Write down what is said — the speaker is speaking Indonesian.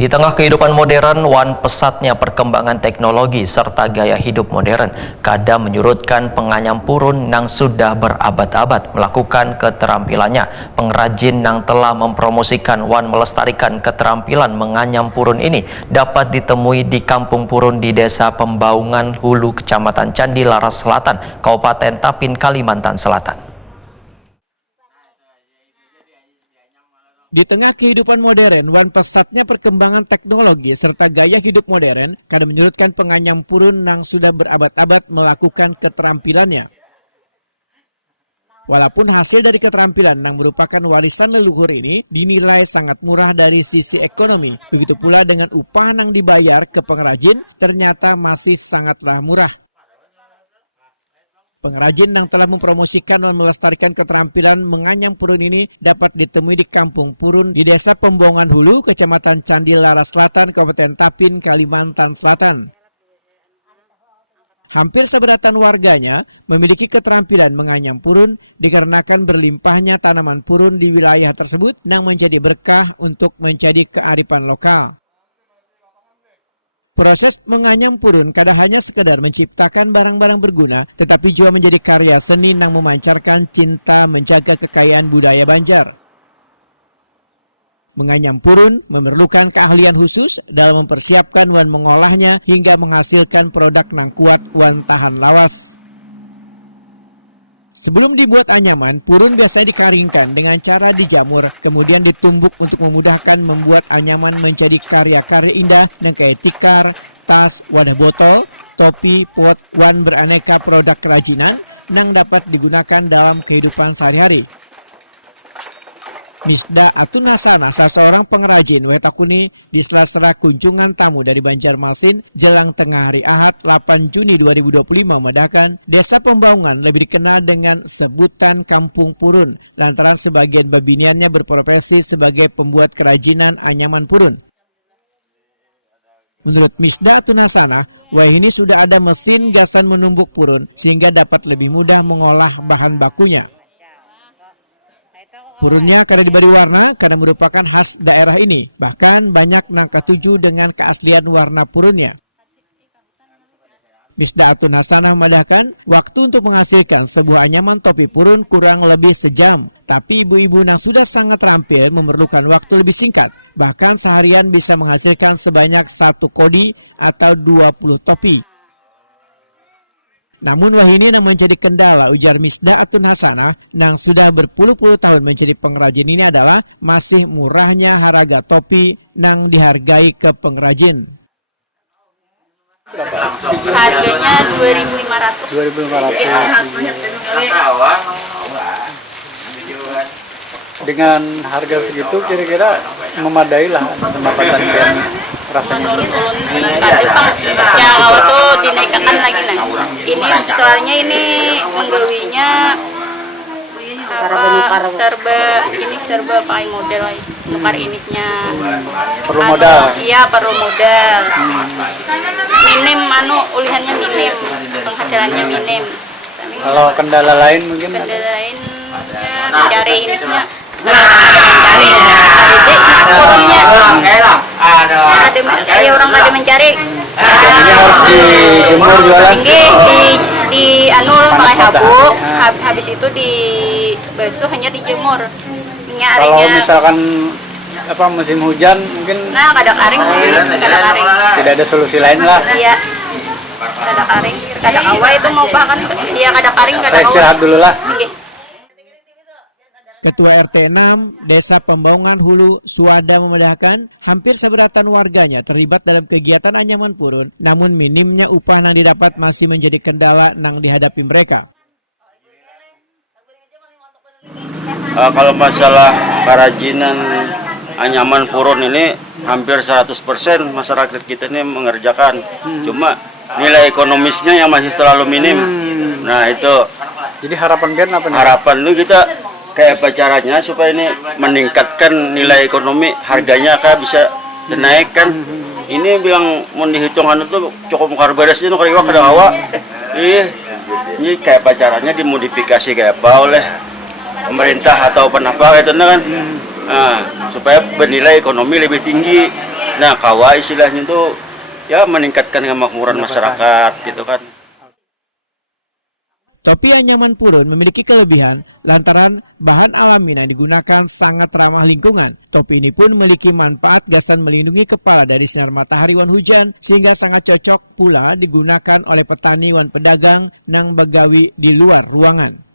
Di tengah kehidupan modern, pesatnya perkembangan teknologi serta gaya hidup modern, kadang menyurutkan penganyam purun yang sudah berabad-abad melakukan keterampilannya. Pengrajin yang telah mempromosikan melestarikan keterampilan menganyam purun ini dapat ditemui di Kampung Purun di Desa Pembaungan Hulu, Kecamatan Candi Laras Selatan, Kabupaten Tapin, Kalimantan Selatan. Di tengah kehidupan modern, pesatnya perkembangan teknologi serta gaya hidup modern kadang menyurutkan penganyam purun yang sudah berabad-abad melakukan keterampilannya. Walaupun hasil dari keterampilan yang merupakan warisan leluhur ini dinilai sangat murah dari sisi ekonomi, begitu pula dengan upah yang dibayar ke pengrajin ternyata masih sangatlah murah. Pengrajin yang telah mempromosikan dan melestarikan keterampilan menganyam purun ini dapat ditemui di Kampung Purun di Desa Pembaungan Hulu, Kecamatan Candi Laras Selatan, Kabupaten Tapin, Kalimantan Selatan. Hampir seberatan warganya memiliki keterampilan menganyam purun dikarenakan berlimpahnya tanaman purun di wilayah tersebut yang menjadi berkah untuk menjadi kearifan lokal. Proses menganyam purun kadang hanya sekedar menciptakan barang-barang berguna, tetapi juga menjadi karya seni yang memancarkan cinta menjaga kekayaan budaya Banjar. Menganyam purun memerlukan keahlian khusus dalam mempersiapkan dan mengolahnya hingga menghasilkan produk yang kuat dan tahan lawas. Sebelum dibuat anyaman, purun biasanya dikeringkan dengan cara dijamur, kemudian ditumbuk untuk memudahkan membuat anyaman menjadi karya-karya indah yang kayak tikar, tas, wadah botol, topi, pot, dan beraneka produk kerajinan yang dapat digunakan dalam kehidupan sehari-hari. Misda Atun Hasana, seorang pengrajin wetakuni di sela-sela kunjungan tamu dari Banjarmasin jelang tengah hari Ahad 8 Juni 2025 membedakan Desa Pembaungan lebih dikenal dengan sebutan Kampung Purun lantaran sebagian babiniannya berprofesi sebagai pembuat kerajinan anyaman purun. Menurut Misda Atun Hasana, ini sudah ada mesin gasan menumbuk purun sehingga dapat lebih mudah mengolah bahan bakunya. Purunnya karena diberi warna karena merupakan khas daerah ini. Bahkan banyak yang ketujuh dengan keaslian warna purunnya. Misda Atun Hasanah memandahkan waktu untuk menghasilkan sebuah anyaman topi purun kurang lebih sejam. Tapi ibu-ibu yang sudah sangat terampil memerlukan waktu lebih singkat. Bahkan seharian bisa menghasilkan sebanyak 1 kodi atau 20 topi. Namun ini yang menjadi kendala, ujar Misda Atun Hasanah yang sudah berpuluh-puluh tahun menjadi pengrajin ini adalah masih murahnya harga topi yang dihargai ke pengrajin. Harganya 2.500. 2.500. Dengan harga segitu kira-kira memadai lah pendapatan dan rasanya. Yang awal tuh dinaikkan lagi nih. Ini soalnya ini menggawinya serba pakai modal lagi. Tukar initnya. Perlu modal. Iya, perlu modal. Minim ulihannya minim. Penghasilannya minim. Kalau kendala lain mungkin kendala lain ya mencari initnya. Orang ada mencari harus dijemur jualan di pakai habuk, habis itu di basuh hanya dijemur. Kalau misalkan musim hujan mungkin kadang kering, tidak ada solusi lain lah. Iya, kadang kering, kadang awal itu mau bahkan dia kadang kering, kadang saya istirahat dulu lah. Ketua RT 6 Desa Pembaungan Hulu Suwada memandahkan hampir seberatan warganya terlibat dalam kegiatan anyaman purun, namun minimnya upah yang didapat masih menjadi kendala yang dihadapi mereka. Kalau masalah kerajinan anyaman purun ini hampir 100% masyarakat kita ini mengerjakan. Cuma nilai ekonomisnya yang masih terlalu minim. Nah itu. Jadi harapan kan apa nih? Harapan itu kita kayak apa caranya supaya ini meningkatkan nilai ekonomi, harganya bisa dinaikkan. Ini bilang mau dihitungan itu cukup karberes itu kalau kadang awak. Ini kayak apa caranya dimodifikasi kayak apa oleh pemerintah atau penapa itu kan. Nah, supaya bernilai ekonomi lebih tinggi. Nah, kawa istilahnya itu ya meningkatkan kemakmuran masyarakat gitu kan. Topi anyaman purun memiliki kelebihan lantaran bahan alami yang digunakan sangat ramah lingkungan. Topi ini pun memiliki manfaat gasan melindungi kepala dari sinar matahari wan hujan sehingga sangat cocok pula digunakan oleh petani wan pedagang nang begawi di luar ruangan.